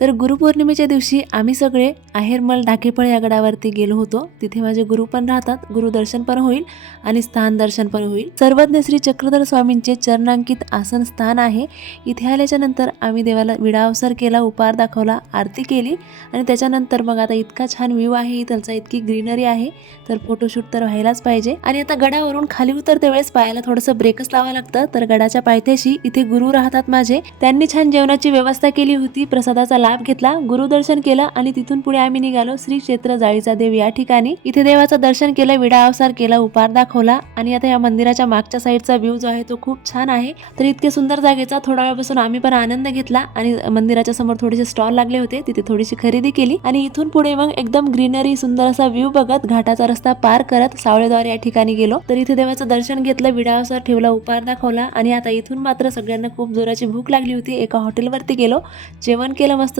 तर गुरुपौर्णिमेच्या दिवशी आम्ही सगळे आहेरमल ढाकेफळ या गडावरती गेलो होतो। तिथे माझे गुरु पण राहतात, गुरुदर्शन पण होईल आणि स्थान दर्शन पण होईल। सर्वज्ञ श्री चक्रधर स्वामींचे चरणांकित आसन स्थान आहे। इथे आल्याच्या नंतर आम्ही देवाला विडा अवसर केला, उपहार दाखवला, आरती केली आणि त्याच्यानंतर मग आता इतका छान व्ह्यू आहे इथलचा, इतकी ग्रीनरी आहे, तर फोटोशूट तर व्हायलाच पाहिजे। आणि आता गडावरून खाली उतरते वेळेस पायाला थोडंसं ब्रेकच लावावं लागतं। तर गडाच्या पायथ्याशी इथे गुरु राहतात माझे, त्यांनी छान जेवणाची व्यवस्था केली होती, प्रसादाचा लाभ घेतला, गुरुदर्शन केलं आणि तिथून पुढे आम्ही निघालो श्री क्षेत्र जाळीचा देव या ठिकाणी। इथे देवाचं दर्शन केलं, विडा अवसर केला, उपहार दाखवला आणि आता या मंदिराच्या मागच्या साईडचा व्ह्यू जो आहे तो खूप छान आहे। तर इतके सुंदर जागेचा थोडा वेळ बसून आम्ही पण आनंद घेतला आणि मंदिराच्या समोर थोडेसे स्टॉल लागले होते, तिथे थोडीशी खरेदी केली आणि इथून पुढे मग एकदम ग्रीनरी सुंदर असा व्ह्यू बघत घाटाचा रस्ता पार करत सावळेद्वार या ठिकाणी गेलो। तर इथे देवाचं दर्शन घेतलं, विडा अवसर ठेवला, उपहार दाखवला आणि आता इथून मात्र सगळ्यांना खूप जोराची भूक लागली होती। एका हॉटेलवरती गेलो, जेवण केलं मस्त